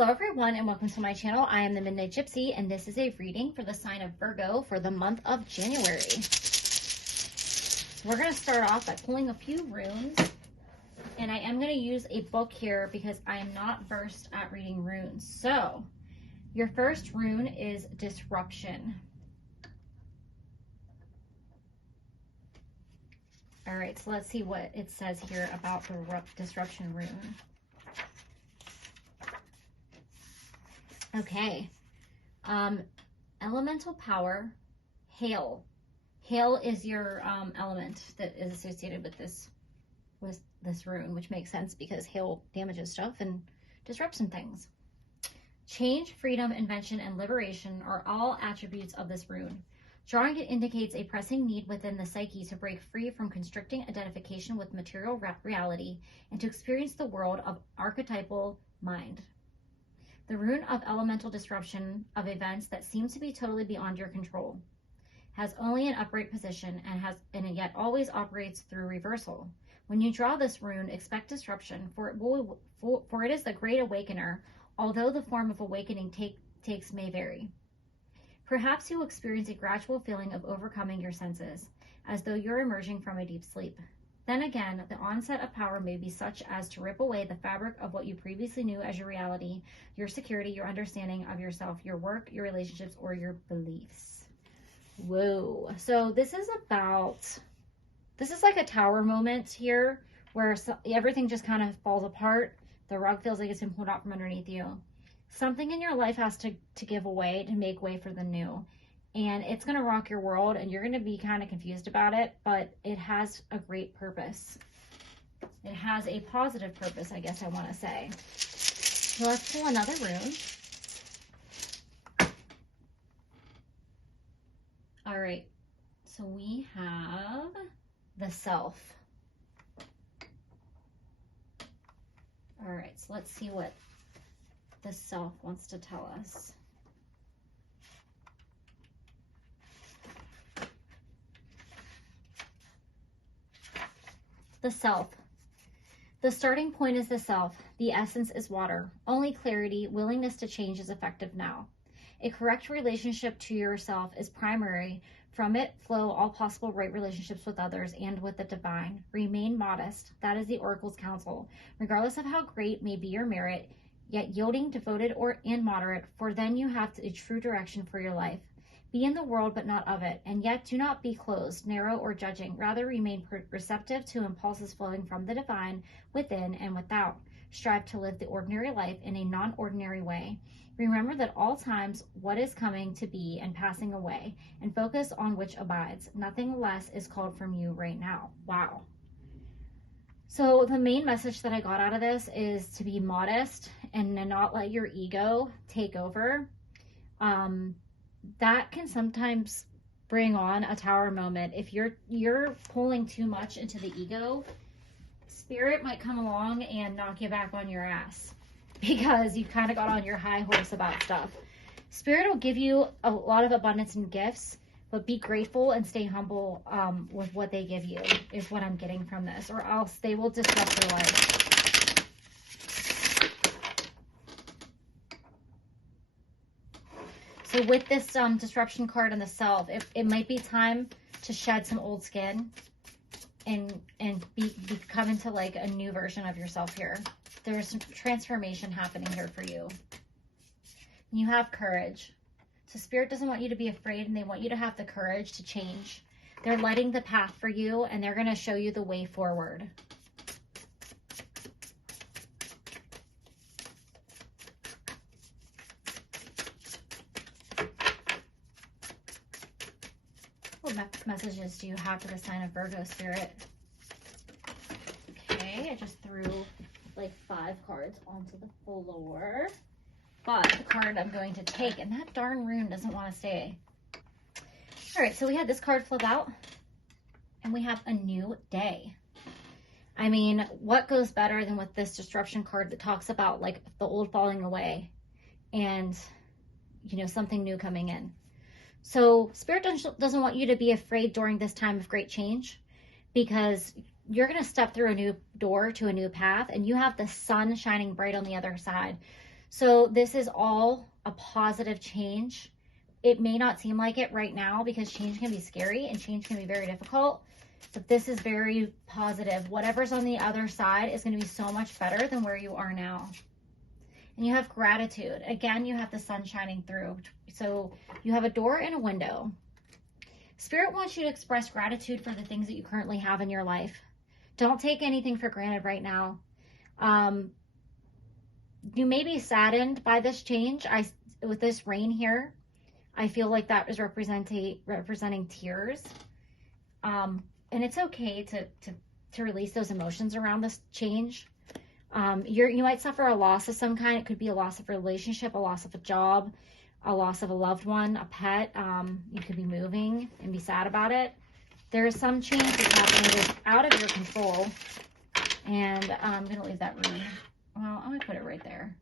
Hello everyone and welcome to my channel. I am the Midnight Gypsy and this is a reading for the sign of Virgo for the month of January. We're going to start off by pulling a few runes, and I am going to use a book here because I am not versed at reading runes. So your first rune is Disruption. All right, so let's see what it says here about the Disruption rune. Okay, elemental power, hail. Hail is your element that is associated with this rune, which makes sense because hail damages stuff and disrupts some things. Change, freedom, invention, and liberation are all attributes of this rune. Drawing it indicates a pressing need within the psyche to break free from constricting identification with material reality and to experience the world of archetypal mind. The rune of elemental disruption of events that seem to be totally beyond your control has only an upright position and it yet always operates through reversal. When you draw this rune, expect disruption, for it is the great awakener, although the form of awakening takes may vary. Perhaps you will experience a gradual feeling of overcoming your senses, as though you're emerging from a deep sleep. Then again, the onset of power may be such as to rip away the fabric of what you previously knew as your reality, your security, your understanding of yourself, your work, your relationships, or your beliefs. Whoa. So this is like a tower moment here where everything just kind of falls apart. The rug feels like it's been pulled out from underneath you. Something in your life has to give away to make way for the new. And it's going to rock your world and you're going to be kind of confused about it, but it has a great purpose. It has a positive purpose, I guess I want to say. So let's pull another rune. All right, so we have the Self. All right, so let's see what the Self wants to tell us. The Self. The starting point is the Self. The essence is water. Only clarity, willingness to change is effective now. A correct relationship to yourself is primary. From it flow all possible right relationships with others and with the divine. Remain modest. That is the Oracle's counsel. Regardless of how great may be your merit, yet yielding, devoted, and moderate, for then you have a true direction for your life. Be in the world, but not of it, and yet do not be closed, narrow, or judging. Rather, remain receptive to impulses flowing from the divine within and without. Strive to live the ordinary life in a non-ordinary way. Remember that all times what is coming to be and passing away, and focus on which abides. Nothing less is called from you right now. Wow. So the main message that I got out of this is to be modest and not let your ego take over. That can sometimes bring on a tower moment. If you're pulling too much into the ego, Spirit might come along and knock you back on your ass because you kind of got on your high horse about stuff. Spirit will give you a lot of abundance and gifts, but be grateful and stay humble with what they give you is what I'm getting from this, or else they will disrupt your life. So with this disruption card and the Self, it might be time to shed some old skin and become into like a new version of yourself here. There's some transformation happening here for you. You have courage. So Spirit doesn't want you to be afraid, and they want you to have the courage to change. They're lighting the path for you, and they're going to show you the way forward. What messages do you have for the sign of Virgo, Spirit? Okay, I just threw like 5 cards onto the floor. But the card I'm going to take, and that darn rune doesn't want to stay. All right, so we had this card flip out, and we have a new day. I mean, what goes better than with this disruption card that talks about like the old falling away and, you know, something new coming in. So Spirit doesn't want you to be afraid during this time of great change, because you're going to step through a new door to a new path, and you have the sun shining bright on the other side. So this is all a positive change. It may not seem like it right now because change can be scary and change can be very difficult, but this is very positive. Whatever's on the other side is going to be so much better than where you are now. And you have gratitude. Again, you have the sun shining through. So you have a door and a window. Spirit wants you to express gratitude for the things that you currently have in your life. Don't take anything for granted right now. You may be saddened by this change. With this rain here, I feel like that is representing tears. And it's okay to release those emotions around this change. You might suffer a loss of some kind. It could be a loss of a relationship, a loss of a job, a loss of a loved one, a pet. You could be moving and be sad about it. There is some change that's happening that's out of your control. And I'm going to leave that room. Well, I'm going to put it right there.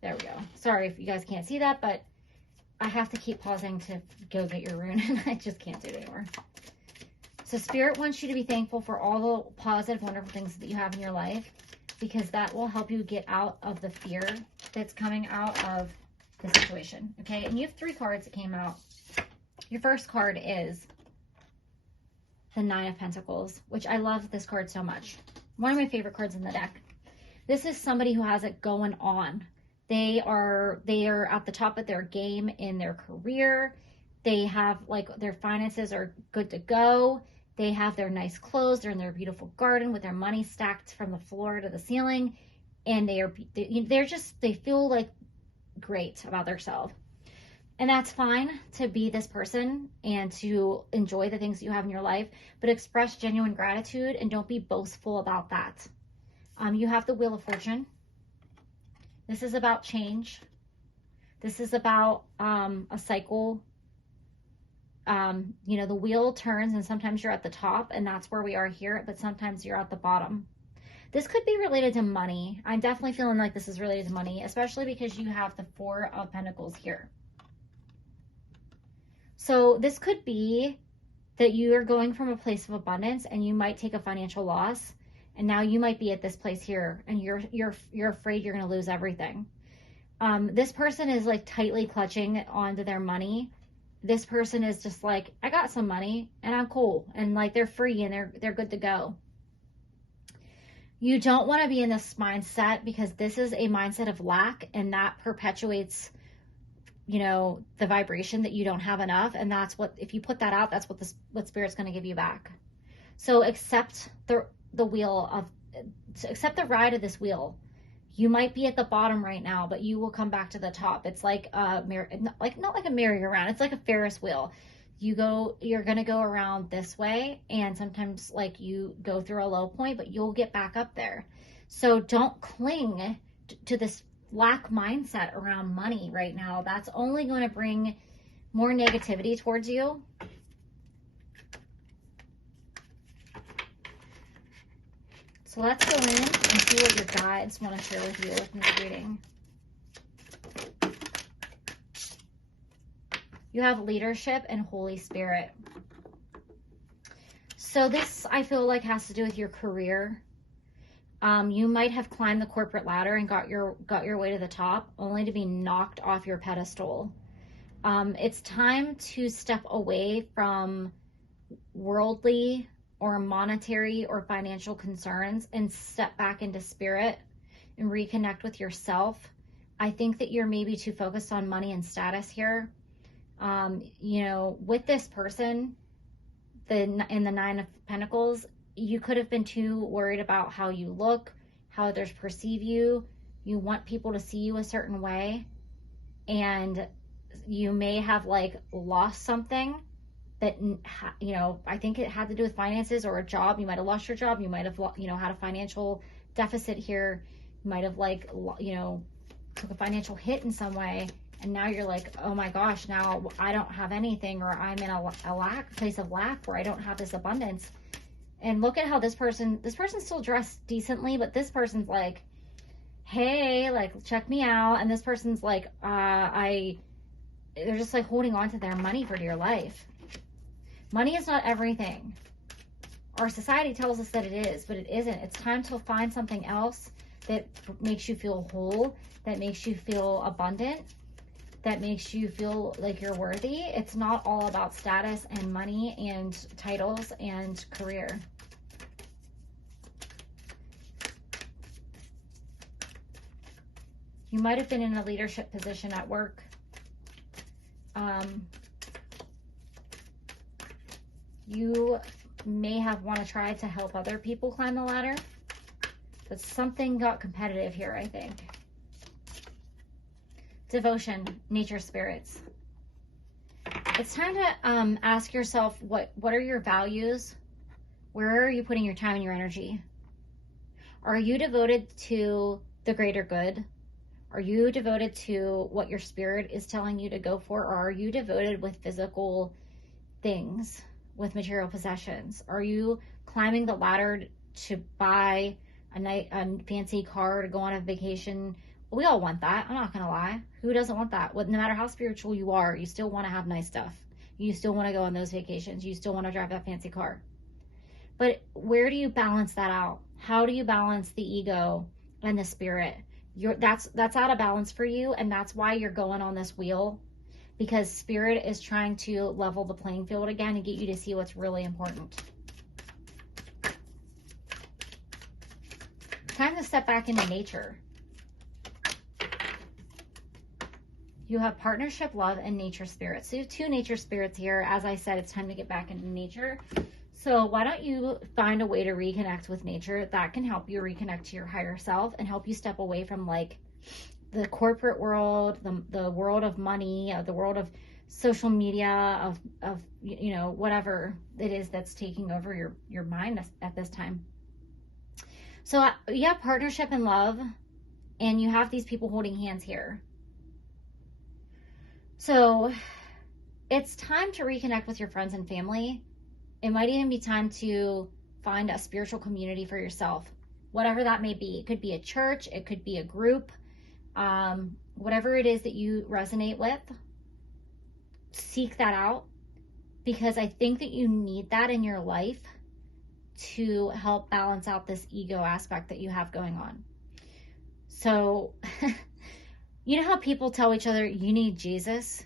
There we go. Sorry if you guys can't see that, but I have to keep pausing to go get your rune, and I just can't do it anymore. So Spirit wants you to be thankful for all the positive, wonderful things that you have in your life, because that will help you get out of the fear that's coming out of the situation, okay? And you have 3 cards that came out. Your first card is the 9 of Pentacles, which I love this card so much. One of my favorite cards in the deck. This is somebody who has it going on. They are at the top of their game in their career. They have, like, their finances are good to go. They have their nice clothes. They're in their beautiful garden with their money stacked from the floor to the ceiling. And they feel like great about themselves. And that's fine to be this person and to enjoy the things that you have in your life, but express genuine gratitude and don't be boastful about that. You have the Wheel of Fortune. This is about change. This is about a cycle. You know, the wheel turns and sometimes you're at the top, and that's where we are here, but sometimes you're at the bottom. This could be related to money. I'm definitely feeling like this is related to money, especially because you have the 4 of Pentacles here. So this could be that you are going from a place of abundance and you might take a financial loss, and now you might be at this place here and you're afraid you're going to lose everything. This person is like tightly clutching onto their money. This person is just like, I got some money and I'm cool, and like they're free and they're good to go. You don't want to be in this mindset, because this is a mindset of lack, and that perpetuates, you know, the vibration that you don't have enough. And that's what, if you put that out, that's what Spirit's going to give you back. So accept the wheel of, accept the ride of this wheel. You might be at the bottom right now, but you will come back to the top. It's like not like a merry-go-round. It's like a Ferris wheel. You're going to go around this way, and sometimes like you go through a low point, but you'll get back up there. So don't cling to this lack mindset around money right now. That's only going to bring more negativity towards you. So let's go in and see what your guides want to share with you in this reading. You have leadership and Holy Spirit. So this, I feel like, has to do with your career. You might have climbed the corporate ladder and got your way to the top, only to be knocked off your pedestal. It's time to step away from worldly or monetary or financial concerns and step back into spirit and reconnect with yourself. I think that you're maybe too focused on money and status here. You know, with this person, in the 9 of Pentacles, you could have been too worried about how you look, how others perceive you. You want people to see you a certain way, and you may have like lost something that, you know, I think it had to do with finances or a job. You might have lost your job. You might have, you know, had a financial deficit here. You might have, like, you know, took a financial hit in some way. And now you're like, oh my gosh, now I don't have anything, or I'm in a place of lack where I don't have this abundance. And look at how this person's still dressed decently, but this person's like, hey, like, check me out. And this person's like, they're just like holding on to their money for dear life. Money is not everything. Our society tells us that it is, but it isn't. It's time to find something else that makes you feel whole, that makes you feel abundant, that makes you feel like you're worthy. It's not all about status and money and titles and career. You might have been in a leadership position at work. You may have want to try to help other people climb the ladder, but something got competitive here, I think. Devotion, nature spirits. It's time to ask yourself, what are your values? Where are you putting your time and your energy? Are you devoted to the greater good? Are you devoted to what your spirit is telling you to go for? Or are you devoted with physical things, with material possessions? Are you climbing the ladder to buy a fancy car to go on a vacation? We all want that. I'm not going to lie. Who doesn't want that? No matter how spiritual you are, you still want to have nice stuff. You still want to go on those vacations. You still want to drive that fancy car. But where do you balance that out? How do you balance the ego and the spirit? That's out of balance for you, and that's why you're going on this wheel, because spirit is trying to level the playing field again and get you to see what's really important. Time to step back into nature. You have partnership, love, and nature spirits. So you have two nature spirits here. As I said, it's time to get back into nature. So why don't you find a way to reconnect with nature that can help you reconnect to your higher self and help you step away from like the corporate world, the world of money, the world of social media, of you know, whatever it is that's taking over your mind at this time. So you have partnership and love, and you have these people holding hands here. So it's time to reconnect with your friends and family. It might even be time to find a spiritual community for yourself, whatever that may be. It could be a church, it could be a group, whatever it is that you resonate with. Seek that out, because I think that you need that in your life to help balance out this ego aspect that you have going on. So, you know how people tell each other, you need Jesus?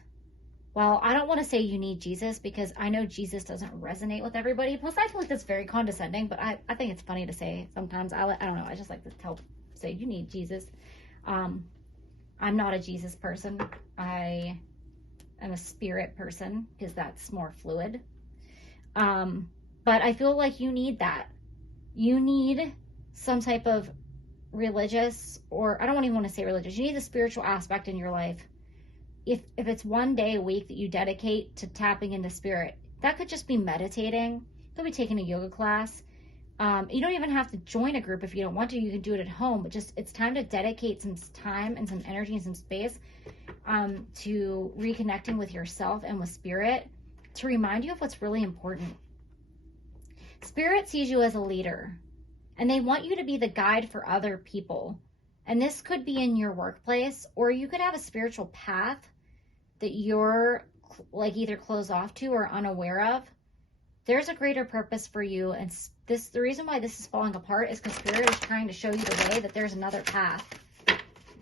Well, I don't want to say you need Jesus, because I know Jesus doesn't resonate with everybody. Plus, I feel like that's very condescending, but I think it's funny to say sometimes. I don't know. I just like to say you need Jesus. I'm not a Jesus person. I am a spirit person, because that's more fluid. But I feel like you need that. You need some type of religious, or I don't even want to say religious. You need the spiritual aspect in your life. If it's one day a week that you dedicate to tapping into spirit, that could just be meditating. It could be taking a yoga class. You don't even have to join a group if you don't want to. You can do it at home, but just it's time to dedicate some time and some energy and some space to reconnecting with yourself and with spirit, to remind you of what's really important. Spirit sees you as a leader, and they want you to be the guide for other people. And this could be in your workplace, or you could have a spiritual path that you're like either closed off to or unaware of. There's a greater purpose for you. And the reason why this is falling apart is because spirit is trying to show you the way that there's another path.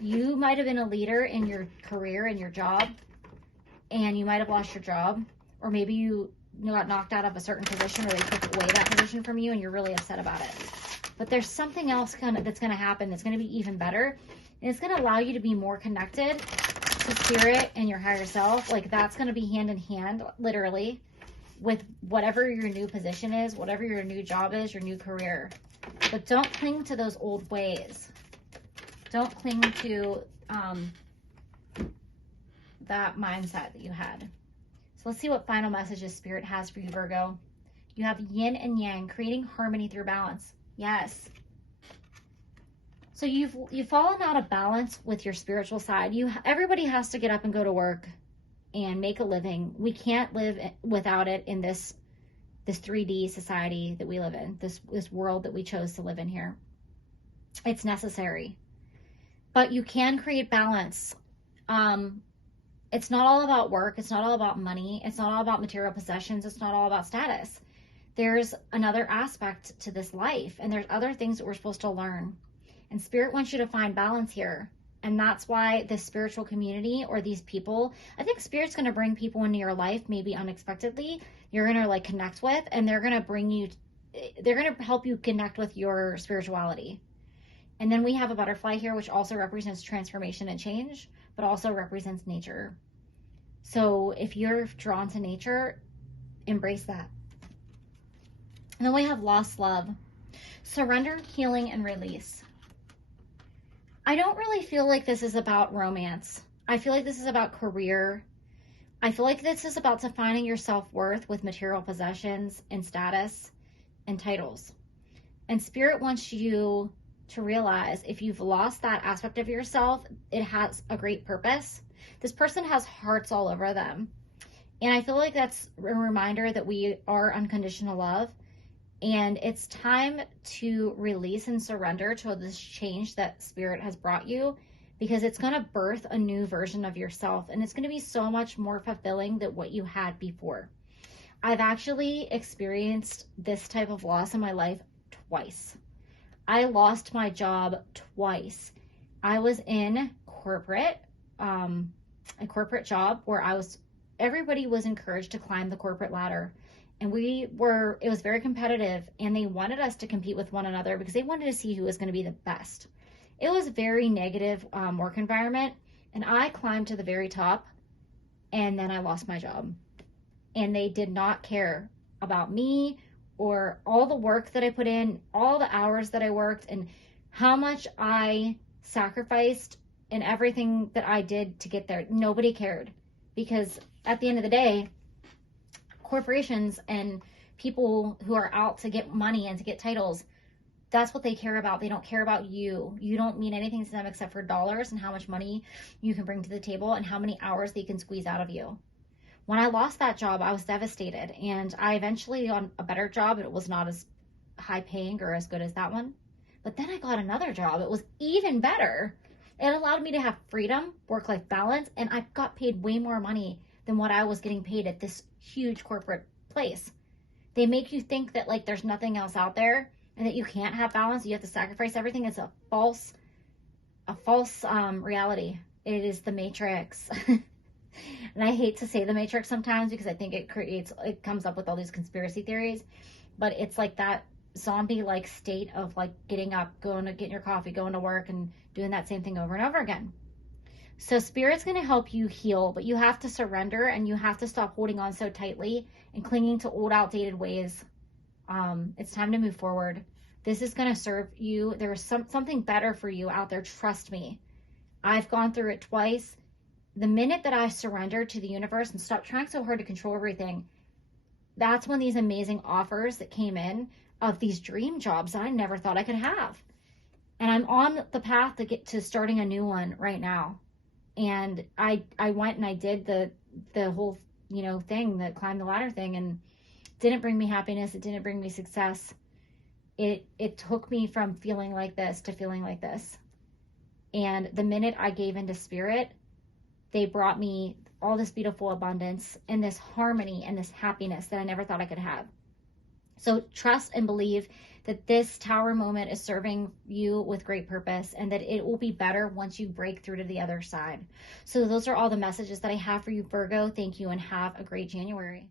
You might have been a leader in your career, in your job, and you might have lost your job, or maybe you got knocked out of a certain position, or they took away that position from you and you're really upset about it. But there's something else that's going to happen that's going to be even better. And it's going to allow you to be more connected to spirit and your higher self. Like, that's going to be hand in hand, literally, with whatever your new position is, whatever your new job is, your new career. But don't cling to those old ways. Don't cling to that mindset that you had. So let's see what final messages spirit has for you, Virgo. You have yin and yang, creating harmony through balance. Yes. So you've fallen out of balance with your spiritual side. Everybody has to get up and go to work and make a living. We can't live without it in this 3D society that we live in, this world that we chose to live in here. It's necessary. But you can create balance. It's not all about work. It's not all about money. It's not all about material possessions. It's not all about status. There's another aspect to this life, and there's other things that we're supposed to learn. And Spirit wants you to find balance here. And that's why this spiritual community or these people, I think Spirit's going to bring people into your life, maybe unexpectedly, you're going to like connect with, and they're going to help you connect with your spirituality. And then we have a butterfly here, which also represents transformation and change, but also represents nature. So if you're drawn to nature, embrace that. And then we have lost love, surrender, healing, and release. I don't really feel like this is about romance. I feel like this is about career. I feel like this is about defining your self-worth with material possessions and status and titles. And Spirit wants you to realize if you've lost that aspect of yourself, it has a great purpose. This person has hearts all over them. And I feel like that's a reminder that we are unconditional love. And it's time to release and surrender to this change that Spirit has brought you, because it's going to birth a new version of yourself. And it's going to be so much more fulfilling than what you had before. I've actually experienced this type of loss in my life twice. I lost my job twice. I was in corporate, a corporate job where everybody was encouraged to climb the corporate ladder. And it was very competitive, and they wanted us to compete with one another because they wanted to see who was going to be the best. It was a very negative work environment, and I climbed to the very top, and then I lost my job. And they did not care about me or all the work that I put in, all the hours that I worked, and how much I sacrificed and everything that I did to get there. Nobody cared, because at the end of the day, corporations and people who are out to get money and to get titles, that's what they care about. They don't care about you. You don't mean anything to them except for dollars and how much money you can bring to the table and how many hours they can squeeze out of you. When I lost that job, I was devastated, and I eventually got a better job. It was not as high paying or as good as that one. But then I got another job. It was even better. It allowed me to have freedom, work-life balance, and I got paid way more money than what I was getting paid at this huge corporate place. They make you think that like there's nothing else out there and that you can't have balance. You have to sacrifice everything. It's a false reality. It is the Matrix. And I hate to say the Matrix sometimes because I think it comes up with all these conspiracy theories, but it's like that zombie-like state of like getting up, going to get your coffee, going to work, and doing that same thing over and over again. So Spirit's going to help you heal, but you have to surrender, and you have to stop holding on so tightly and clinging to old, outdated ways. It's time to move forward. This is going to serve you. There is something better for you out there. Trust me. I've gone through it twice. The minute that I surrendered to the universe and stopped trying so hard to control everything, that's when these amazing offers that came in of these dream jobs that I never thought I could have. And I'm on the path to get to starting a new one right now. And I went and I did the whole, thing, the climb the ladder thing, and didn't bring me happiness. It didn't bring me success. It took me from feeling like this to feeling like this. And the minute I gave into Spirit, they brought me all this beautiful abundance and this harmony and this happiness that I never thought I could have. So trust and believe that this tower moment is serving you with great purpose, and that it will be better once you break through to the other side. So those are all the messages that I have for you, Virgo. Thank you, and have a great January.